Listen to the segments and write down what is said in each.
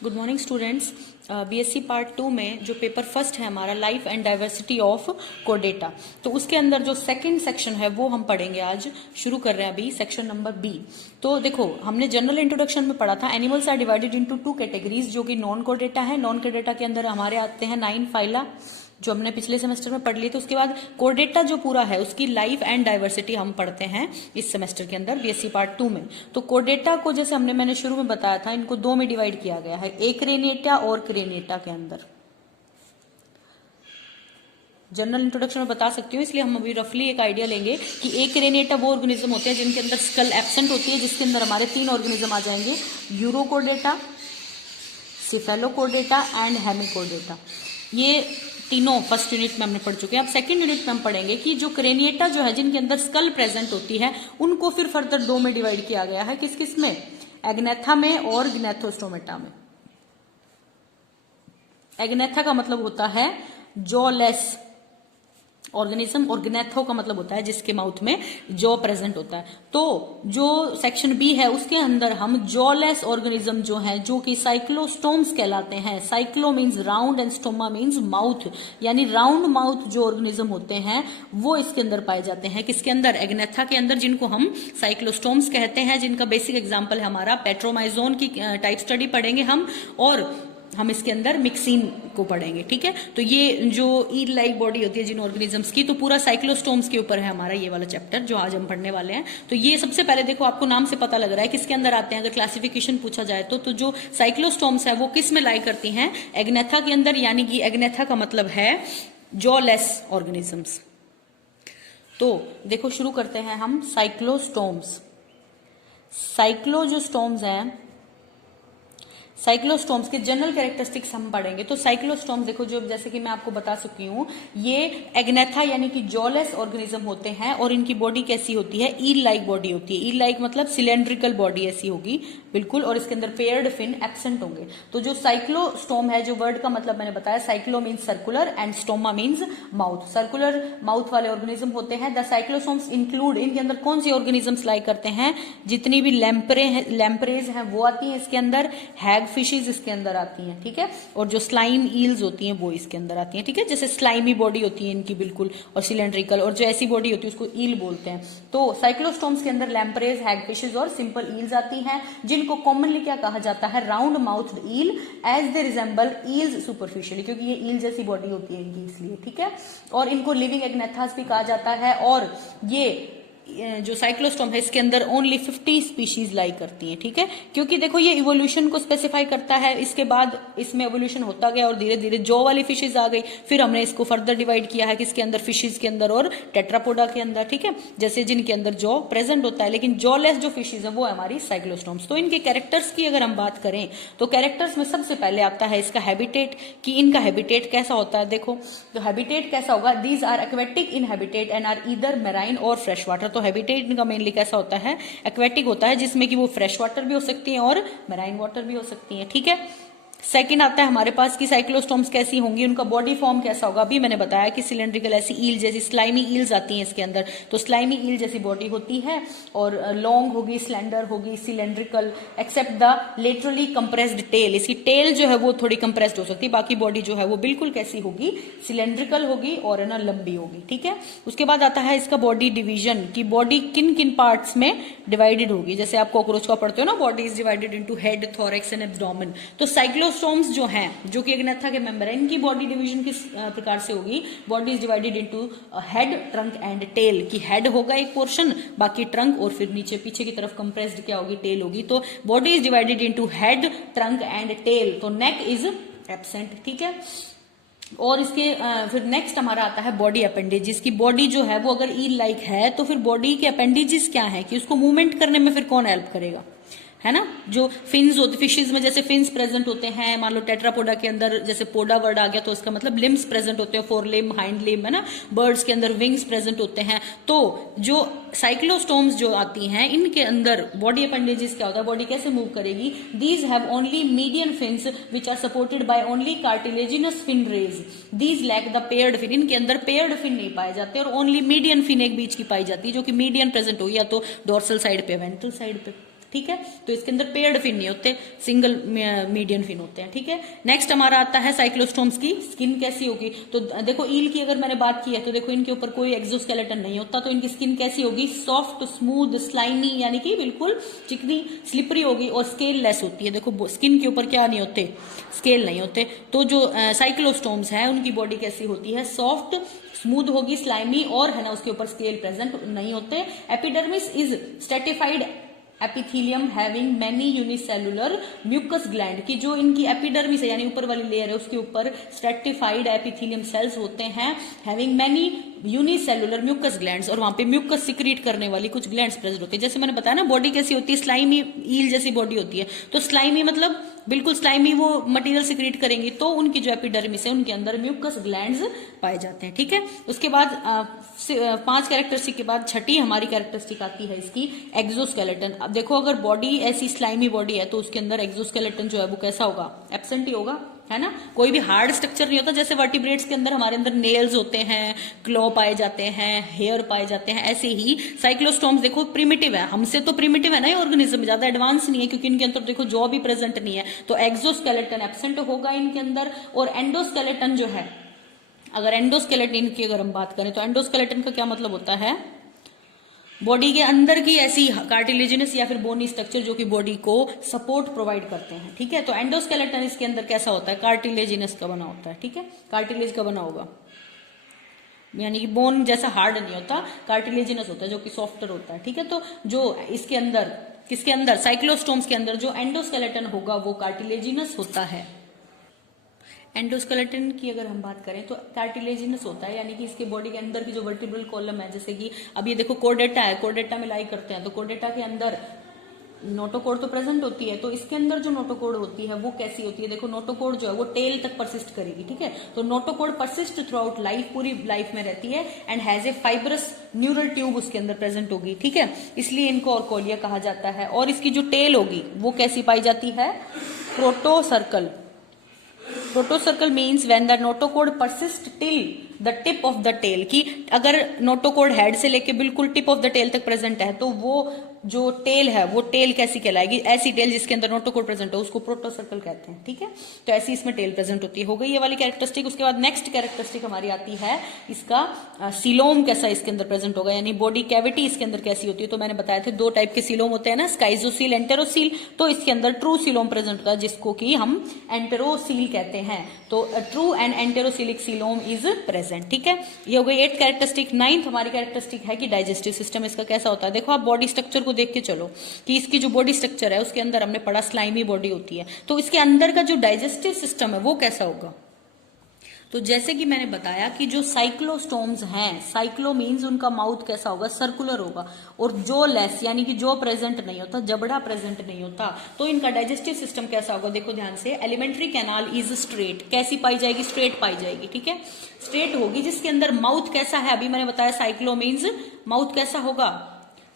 Good morning students. BSc part 2 में जो paper first है हमारा लाइफ एंड डाइवर्सिटी ऑफ कोडेटा, तो उसके अंदर जो सेकंड सेक्शन है वो हम पढ़ेंगे। आज शुरू कर रहे हैं अभी सेक्शन नंबर बी। तो देखो, हमने जनरल इंट्रोडक्शन में पढ़ा था animals are divided into 2 categories, जो कि नॉन कोडेटा है। नॉन कोडेटा के अंदर हमारे आते हैं 9 फाइला, जो हमने पिछले सेमेस्टर में पढ़ ली। तो उसके बाद कोडेटा जो पूरा है उसकी लाइफ एंड डाइवर्सिटी हम पढ़ते हैं इस सेमेस्टर के अंदर बीएससी पार्ट 2 में। तो कोडेटा को जैसे मैंने शुरू में बताया था, इनको 2 में डिवाइड किया गया है, एक्रेनेटा और क्रेनेटा के अंदर। जनरल इंट्रोडक्शन में बता सकती हूँ, इसलिए हम अभी रफली एक आइडिया लेंगे कि एक्रेनेटा वो ऑर्गेनिज्म होते हैं जिनके अंदर स्कल एब्सेंट होती है, जिसके अंदर हमारे 3 ऑर्गेनिज्म आ जाएंगे, यूरोकोडेटा, सिफेलोकोडेटा एंड हेमिकोडेटा। ये तीनों फर्स्ट यूनिट में हमने पढ़ चुके हैं। अब सेकंड यूनिट में हम पढ़ेंगे कि जो क्रेनिएटा जो है जिनके अंदर स्कल प्रेजेंट होती है, उनको फिर फर्दर 2 में डिवाइड किया गया है। किस किस में? एग्नेथा में और ग्नेथोस्टोमेटा में। एग्नेथा का मतलब होता है जॉलेस ऑर्गेनिज्म और ग्नेथो का मतलब होता है जिसके माउथ में जॉ प्रेजेंट होता है। तो जो सेक्शन बी है उसके अंदर हम जॉलेस ऑर्गेनिज्म जो है, जो कि साइक्लोस्टोम्स कहलाते हैं। Cyclo means round and stoma means mouth, यानी राउंड माउथ जो ऑर्गेनिज्म होते हैं वो इसके अंदर पाए जाते हैं। किसके अंदर? एग्नेथा के अंदर, जिनको हम साइक्लोस्टोम्स कहते हैं, जिनका बेसिक एग्जाम्पल है हमारा पेट्रोमाइजोन की टाइप स्टडी पढ़ेंगे हम इसके अंदर मिक्सिन को पढ़ेंगे। ठीक है, तो ये जो ईल लाइक बॉडी होती है जिन ऑर्गेनिजम्स की, तो पूरा साइक्लोस्टोम्स के ऊपर है हमारा ये वाला चैप्टर जो आज हम पढ़ने वाले हैं। तो ये सबसे पहले देखो, आपको नाम से पता लग रहा है किसके अंदर आते हैं। अगर क्लासिफिकेशन पूछा जाए तो जो साइक्लोस्टोम्स है वो किस में लाई करती हैं? एग्नेथा के अंदर, यानी कि एग्नेथा का मतलब है जॉलेस ऑर्गेनिजम्स। तो देखो, शुरू करते हैं हम साइक्लोस्टोम्स। साइक्लो जो स्टोम्स हैं, साइक्लोस्टोम्स के जनरल कैरेक्टरिस्टिक्स हम पढ़ेंगे। तो साइक्लोस्टोम्स देखो, जो जैसे कि मैं आपको बता चुकी हूं, ये एग्नेथा यानी कि जॉलेस ऑर्गेनिज्म होते हैं और इनकी बॉडी कैसी होती है? ईल लाइक बॉडी होती है। ईल लाइक मतलब सिलेंड्रिकल बॉडी ऐसी होगी बिल्कुल, और इसके अंदर पेयर्ड फिन एब्सेंट होंगे। तो जो साइक्लोस्टोम है, जो वर्ड का मतलब मैंने बताया, cyclo means circular and stoma means mouth. Circular mouth वाले ऑर्गेनिज्म होते हैं। द साइक्लोस्टोम्स इंक्लूड, इनके अंदर कौन सी ऑर्गेनिजम्स लाई करते हैं? जितनी भी लैम्परेज हैं वो आती हैं इसके अंदर, हैग फिशेज इसके अंदर आती हैं। ठीक है, और जो स्लाइम ईल्स होती हैं वो इसके अंदर आती हैं। ठीक है, जैसे स्लाइमी बॉडी होती है इनकी बिल्कुल, और सिलेंड्रिकल, और जो ऐसी बॉडी होती है उसको ईल बोलते हैं। तो साइक्लोस्टोम्स के अंदर लैम्परेज, हैग फिशेज और सिंपल ईल्स आती हैं, जिनको कॉमनली क्या कहा जाता है? Round mouthed eel, as they resemble eels superficially, क्योंकि ये ईल जैसी बॉडी होती है इनकी, इसलिए। ठीक है, और इनको लिविंग एग्नेथास भी कहा जाता है। और ये जो साइक्लोस्टोम है इसके अंदर ओनली 50 स्पीशीज लाई करती हैं। ठीक है, क्योंकि देखो ये इवोल्यूशन को स्पेसिफाई करता है। इसके बाद इसमें इवोल्यूशन होता गया और धीरे धीरे जॉ वाली फिशेज आ गई। फिर हमने इसको फर्दर डिवाइड किया है किसके अंदर? फिशेज के अंदर और टेट्रापोडा के अंदर। ठीक है, जैसे जिनके अंदर जॉ प्रेजेंट होता है, लेकिन जॉलेस जो फिशेज है वो है हमारी साइक्लोस्टोम्स। तो इनके कैरेक्टर्स की अगर हम बात करें तो कैरेक्टर्स में सबसे पहले आता है इसका हैबिटेट, कि इनका हैबिटेट कैसा होता है। देखो, तो हैबिटेट कैसा होगा? These are aquatic in habitat and are either marine और फ्रेश वाटर। तो हैबिटेट इनका मेनली कैसा होता है? एक्वेटिक होता है, जिसमें कि वो फ्रेश वाटर भी हो सकती हैं और मैराइन वाटर भी हो सकती हैं। ठीक है, सेकंड आता है हमारे पास कि साइक्लोस्टोम्स कैसी होंगी, उनका बॉडी फॉर्म कैसा होगा। अभी मैंने बताया कि सिलेंड्रिकल, ऐसी ईल जैसी स्लाइमी ईल्स आती हैं इसके अंदर, तो स्लाइमी ईल जैसी बॉडी होती है, और लॉन्ग होगी, स्लेंडर होगी, cylindrical, except the laterally compressed tail. इसकी टेल जो है वो थोड़ी कंप्रेस्ड हो सकती है, बाकी बॉडी जो है वो बिल्कुल कैसी होगी? सिलेंड्रिकल होगी और ना लंबी होगी। ठीक है, उसके बाद आता है इसका बॉडी डिवीजन, की बॉडी किन किन पार्ट्स में डिवाइडेड होगी। जैसे आप कॉकरोच का पढ़ते हो ना, body is divided into head, thorax and abdomen. तो साइक्लोस्टोम्स जो हैं, जो कि एग्नेथा के मेंबर हैं, इनकी बॉडी डिवीजन किस प्रकार से होगी? Body is divided into head, trunk and tail, की हेड होगा एक पोर्शन, बाकी ट्रंक, और फिर नीचे पीछे की तरफ कंप्रेस्ड क्या होगी? टेल होगी। तो body is divided into head, trunk and tail. तो नेक इज एब्सेंट। ठीक है, और इसके फिर नेक्स्ट हमारा आता है बॉडी अपेंडेजेस, की बॉडी जो है वो अगर ईल लाइक है तो फिर बॉडी के अपेंडेजेस क्या है, कि उसको मूवमेंट करने में फिर कौन हेल्प करेगा, है ना? जो फिन्स होते, फिशेज में जैसे फिन्स प्रेजेंट होते हैं, मान लो टेट्रापोडा के अंदर जैसे पोडा वर्ड आ गया तो इसका मतलब लिम्स प्रेजेंट होते हैं, फोर लिम, हाइंड लिम, है ना? बर्ड्स के अंदर विंग्स प्रेजेंट होते हैं। तो जो साइक्लोस्टोम्स जो आती हैं, इनके अंदर बॉडी अपेंडेजेस क्या होता है, बॉडी कैसे मूव करेगी? These have only median fins which are supported by only cartilaginous fin rays, these lack the paired fin. इनके अंदर पेयर्ड फिन नहीं पाए जाते और ओनली मीडियन फिन एक बीच की पाई जाती है, जो कि मीडियन प्रेजेंट होगी या तो डोर्सल साइड पे, वेंट्रल साइड पे। ठीक है। तो इसके अंदर पेयर्ड फिन नहीं होते, सिंगल मीडियन फिन होते हैं, ठीक है। नेक्स्ट हमारा आता है साइक्लोस्टोम्स की स्किन कैसी होगी। तो देखो ईल की अगर मैंने बात की है तो देखो इनके ऊपर कोई एक्सोस्केलेटन नहीं होता, तो इनकी स्किन कैसी होगी, सॉफ्ट, स्मूथ, स्लाइमी, यानी कि बिल्कुल चिकनी, स्लिपरी होगी और स्केल लेस होती है। देखो स्किन के ऊपर क्या नहीं होते, स्केल नहीं होते। तो जो साइक्लोस्टोम्स है उनकी बॉडी कैसी होती है, सॉफ्ट, स्मूथ होगी, स्लाइमी, और है ना उसके ऊपर स्केल प्रेजेंट नहीं होते। Epidermis is stratified epithelium having many unicellular mucus gland, की जो इनकी एपिडर्मिस है यानी ऊपर वाली लेयर है उसके ऊपर स्ट्रेटिफाइड एपिथेलियम सेल्स होते हैं, having many unicellular mucus glands, और वहां पे म्यूकस सिक्रीट करने वाली कुछ ग्लैंड्स प्रेजेंट होती है। जैसे मैंने बताया ना बॉडी कैसी होती है, स्लाइमी ईल जैसी बॉडी होती है। तो स्लाइमी मतलब बिल्कुल स्लाइमी वो मटेरियल सिक्रीट करेंगी, तो उनकी जो एपिडर्मिस है उनके अंदर म्यूकस ग्लैंड्स पाए जाते हैं, ठीक है। उसके बाद 5 कैरेक्टरिस्टिक के बाद छठी हमारी कैरेक्टरिस्टिक आती है इसकी एक्सोस्केलेटन। अब देखो अगर बॉडी ऐसी स्लाइमी बॉडी है तो उसके अंदर एक्सोस्केलेटन जो है वो कैसा होगा, एब्सेंट ही होगा, है ना। कोई भी हार्ड स्ट्रक्चर नहीं होता, जैसे वर्टिब्रेट्स के अंदर हमारे अंदर नेल्स होते हैं, क्लॉ पाए जाते हैं, हेयर पाए जाते हैं, ऐसे ही साइक्लोस्टोम्स देखो प्रिमिटिव है, हमसे तो प्रिमिटिव है ना ये ऑर्गेनिज्म, ज्यादा एडवांस नहीं है क्योंकि इनके अंदर देखो जॉ भी प्रेजेंट नहीं है। तो एक्सोस्केलेटन एब्सेंट होगा इनके अंदर। और एंडोस्केलेटन जो है, अगर एंडोस्केलेटन की अगर हम बात करें तो एंडोस्केलेटन का क्या मतलब होता है, बॉडी के अंदर की ऐसी कार्टिलेजिनस या फिर बोनी स्ट्रक्चर जो कि बॉडी को सपोर्ट प्रोवाइड करते हैं, ठीक है। तो एंडोस्केलेटन इसके अंदर कैसा होता है, कार्टिलेजिनस का बना होता है, ठीक है, कार्टिलेज का बना होगा, यानी कि बोन जैसा हार्ड नहीं होता, कार्टिलेजिनस होता है जो कि सॉफ्टर होता है, ठीक है। तो जो इसके अंदर, किसके अंदर, साइक्लोस्टोम्स के अंदर जो एंडोस्केलेटन होगा वो कार्टिलेजिनस होता है। एंडोस्केलेटन की अगर हम बात करें तो कार्टिलेजिनस होता है, यानी कि इसके बॉडी के अंदर की जो वर्टिब्रल कॉलम है, जैसे कि अब ये देखो कोर्डेटा है, कोर्डेटा में लाई करते हैं, तो कोर्डेटा के अंदर नोटोकोड तो प्रेजेंट होती है। तो इसके अंदर जो नोटोकोड होती है वो कैसी होती है, देखो नोटोकोड जो है वो टेल तक परसिस्ट करेगी, ठीक है। तो notochord persist through out life, पूरी लाइफ में रहती है, and has a fibrous neural tube उसके अंदर प्रेजेंट होगी, ठीक है। इसलिए इनको ऑर्कोलिया कहा जाता है। और इसकी जो टेल होगी वो कैसी पाई जाती है, protocercal. Protocercal means when the notochord persist till the tip of the tail, की अगर नोटोकोड हेड से लेके बिल्कुल टिप ऑफ द टेल तक प्रेजेंट है तो वो जो टेल है वो टेल कैसी कहलाएगी, ऐसी टेल जिसके अंदर नोटोकोड प्रेजेंट हो उसको प्रोटोसर्कल कहते हैं, ठीक है। तो ऐसी इसमें टेल प्रेजेंट होती है। हो गई ये वाली कैरेक्टरिस्टिक। उसके बाद नेक्स्ट कैरेक्टरिस्टिक हमारी आती है इसका सीलोम कैसा इसके अंदर प्रेजेंट होगा, यानी बॉडी कैविटी इसके अंदर कैसी होती है। तो मैंने बताया था 2 टाइप के सीलोम होते हैं ना, स्काइजोसील, एंटेरोसील। तो इसके अंदर ट्रू सीलोम प्रेजेंट होता है जिसको कि हम एंटेरोसील कहते हैं। तो true and enterocoelic coelom is present, ठीक है। ये हो गई 8th कैरेक्टरिस्टिक। 9th हमारी कैरेक्टरिस्टिक है कि डाइजेस्टिव सिस्टम इसका कैसा होता है। देखो आप बॉडी स्ट्रक्चर को देख के चलो कि इसकी जो बॉडी स्ट्रक्चर है उसके अंदर हमने पढ़ा स्लाइमी बॉडी होती है, तो इसके अंदर का जो डाइजेस्टिव सिस्टम है वो कैसा होगा। तो जैसे कि मैंने बताया कि जो साइक्लोस्टोम्स हैं, साइक्लो मीन्स उनका माउथ कैसा होगा, सर्कुलर होगा, और जो लेस यानी कि जो प्रेजेंट नहीं होता, जबड़ा प्रेजेंट नहीं होता, तो इनका डाइजेस्टिव सिस्टम कैसा होगा। देखो ध्यान से, एलिमेंट्री कैनाल इज स्ट्रेट, कैसी पाई जाएगी, स्ट्रेट पाई जाएगी, ठीक है, स्ट्रेट होगी, जिसके अंदर माउथ कैसा है, अभी मैंने बताया साइक्लो मीन्स माउथ कैसा होगा,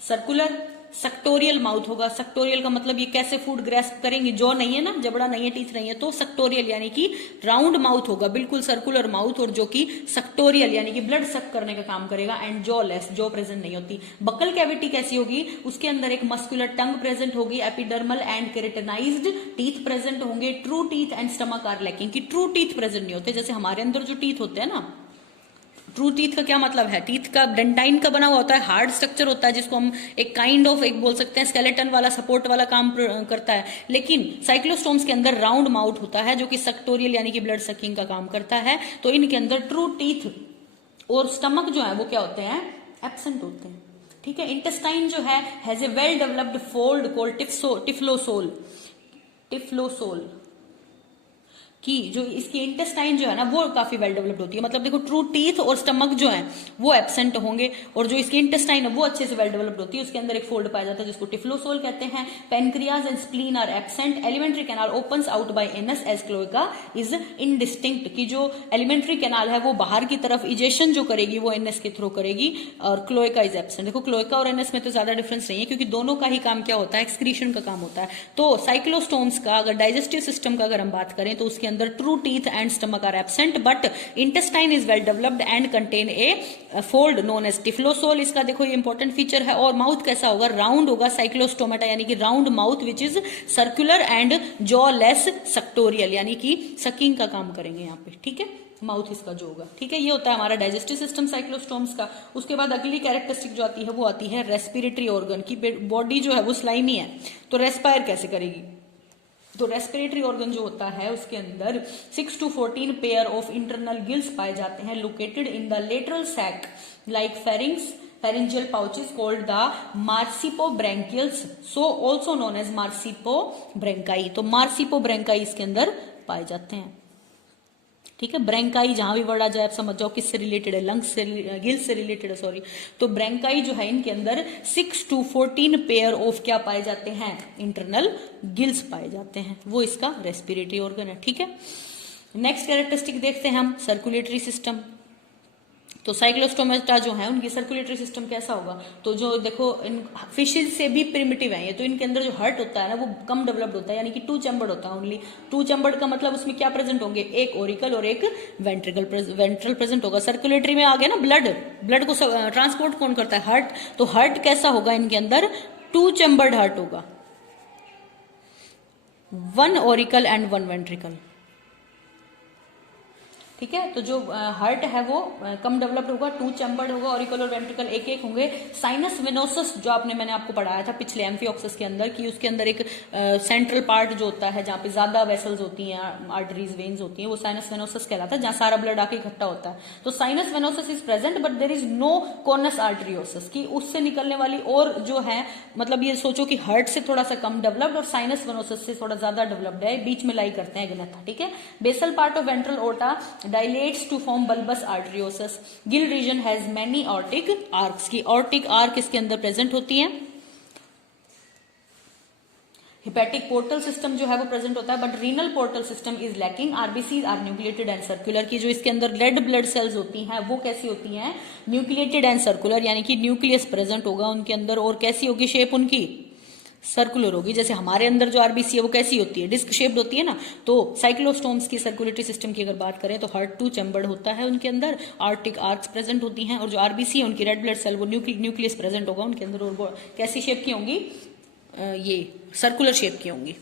सर्कुलर, सेक्टोरियल माउथ होगा। सेक्टोरियल का मतलब ये कैसे फूड ग्रेस्प करेंगे, जो नहीं है ना, जबड़ा नहीं है, टीथ नहीं है, तो सेक्टोरियल यानी कि राउंड माउथ होगा, बिल्कुल सर्कुलर माउथ, और जो कि सेक्टोरियल यानी कि ब्लड सक करने का काम करेगा, and jawless, jaw present नहीं होती। बकल कैविटी कैसी होगी, उसके अंदर एक मस्कुलर टंग प्रेजेंट होगी, epidermal and keratinized teeth present होंगे, true teeth and stomach are lacking, कि ट्रू टीथ प्रेजेंट नहीं होते। जैसे हमारे अंदर जो टीथ होते हैं ना, ट्रू टीथ का क्या मतलब है, टीथ का डेंटाइन का बना हुआ होता है, हार्ड स्ट्रक्चर होता है जिसको हम एक काइंड ऑफ एक बोल सकते हैं स्केलेटन वाला, सपोर्ट वाला काम करता है। लेकिन साइक्लोस्टोम्स के अंदर राउंड माउथ होता है जो कि सेक्टोरियल यानी कि ब्लड सकिंग का काम करता है। तो इनके अंदर ट्रू टीथ और स्टमक जो है वो क्या होते हैं, एब्सेंट होते हैं, ठीक है। इंटेस्टाइन जो है has a well developed fold called typhlosole, typhlosole कि जो इसकी इंटेस्टाइन जो है ना वो काफी वेल डेवलप्ड होती है। मतलब देखो ट्रू टीथ और स्टमक जो है वो एब्सेंट होंगे, और जो इसकी इंटेस्टाइन है वो अच्छे से वेल डेवलप्ड होती है, उसके अंदर एक फोल्ड पाया जाता है जिसको टिफ्लोसोल कहते हैं। Pancreas and spleen are absent, alimentary canal opens out by anus as cloaca is indistinct, कि जो एलिमेंट्री कैनाल है वो बाहर की तरफ इजेशन जो करेगी वो एनएस के थ्रू करेगी, और क्लोएका इज एब्सेंट। देखो क्लोएका और एनएस में तो ज्यादा डिफरेंस नहीं है क्योंकि दोनों का ही काम क्या होता है, एक्सक्रीशन का काम होता है। तो साइक्लोस्टोम्स का अगर डाइजेस्टिव सिस्टम का अगर हम बात करें तो उसके अंदर true teeth and stomach are absent, but intestine is well developed and contain a fold known as typhlosole. इसका देखो ये इंपॉर्टेंट फीचर है। और माउथ कैसा होगा, राउंड होगा, साइक्लोस्टोमेटा यानी कि round mouth which is circular and jaw less सक्टोरियल, यानी कि सकिंग का काम करेंगे यहाँ पे, ठीक है, माउथ इसका जो होगा, ठीक है। ये होता है हमारा डाइजेस्टिव सिस्टम साइक्लोस्टोम्स का। उसके बाद अगली कैरेक्टरिस्टिक जो आती है वो आती है रेस्पिरेटरी ऑर्गन की। बॉडी जो है वो स्लाइमी है, तो रेस्पायर कैसे करेगी, तो रेस्पिरेटरी ऑर्गन जो होता है उसके अंदर 6 to 14 pair of internal gills पाए जाते हैं, located in the lateral sac like pharynx, pharyngeal pouches called the marsipobranchials, so also known as marsipobranchi। तो marsipobranchi इसके अंदर पाए जाते हैं, ठीक है। ब्रैंकाई जहां भी वर्ड आ जाए आप समझ जाओ किससे रिलेटेड है, लंग्स से, गिल्स से रिलेटेड है, सॉरी। तो ब्रैंकाई जो है इनके अंदर 6 to 14 पेयर ऑफ क्या पाए जाते हैं, इंटरनल गिल्स पाए जाते हैं, वो इसका रेस्पिरेटरी ऑर्गन है, ठीक है। नेक्स्ट कैरेक्टरिस्टिक देखते हैं हम, सर्कुलेटरी सिस्टम। तो साइक्लोस्टोमेटा जो है उनकी सर्कुलेटरी सिस्टम कैसा होगा, तो जो देखो इन फिशेज से भी प्रिमिटिव है ये, तो इनके अंदर जो हार्ट होता है ना वो कम डेवलप्ड होता है, यानी कि 2 चैम्बर्ड होता है ओनली। 2 चैम्बर्ड का मतलब उसमें क्या प्रेजेंट होंगे, एक ओरिकल और एक वेंट्रल प्रेजेंट होगा। सर्कुलेटरी में आ गया ना ब्लड को ट्रांसपोर्ट कौन करता है, हार्ट। तो हार्ट कैसा होगा इनके अंदर, 2 चैम्बर्ड हार्ट होगा, 1 ओरिकल एंड 1 वेंट्रिकल, ठीक है। तो जो हार्ट है वो कम डेवलप्ड होगा, 2 चैम्बर्ड होगा, ऑरिकल और वेंट्रिकल एक एक होंगे। साइनस वेनोसस जो मैंने आपको पढ़ाया था पिछले एम्फियोक्सस के अंदर, कि उसके अंदर एक सेंट्रल पार्ट जो होता है जहाँ पे ज्यादा वेसल्स होती हैं, आर्टरीज वेन्स होती हैं, वो साइनस वेनोसस कहलाता है, जहाँ सारा ब्लड आके इकट्ठा होता है। तो sinus venosus is present but there is no conus arteriosus, की उससे निकलने वाली और जो है, मतलब ये सोचो कि हार्ट से थोड़ा सा कम डेवलप्ड और साइनस वेनोसस से थोड़ा ज्यादा डेवलप्ड है, बीच में लाई करते हैं एग्नेथा, ठीक है। Basal part of ventral aorta dilates to form bulbous arteriosus। Gill region has many aortic arcs, की aortic arc इसके अंदर प्रेजेंट होती है। हिपैटिक पोर्टल सिस्टम जो है वो प्रेजेंट होता है, but renal portal system is lacking. RBC are nucleated and circular, की जो इसके अंदर रेड ब्लड सेल्स होती हैं वो कैसी होती हैं, न्यूक्लिएटेड एंड सर्कुलर, यानी कि न्यूक्लियस प्रेजेंट होगा उनके अंदर, और कैसी होगी शेप उनकी, सर्कुलर होगी। जैसे हमारे अंदर जो आरबीसी है वो कैसी होती है, डिस्क शेप्ड होती है ना। तो साइक्लोस्टोम्स की सर्कुलेटरी सिस्टम की अगर बात करें तो हार्ट 2 चैम्बर्ड होता है उनके अंदर, आर्टिक आर्क्स प्रेजेंट होती हैं, और जो आरबीसी है उनकी रेड ब्लड सेल वो न्यूक्लियस प्रेजेंट होगा उनके अंदर, और वो कैसी शेप की होंगी, ये सर्कुलर शेप की होंगी।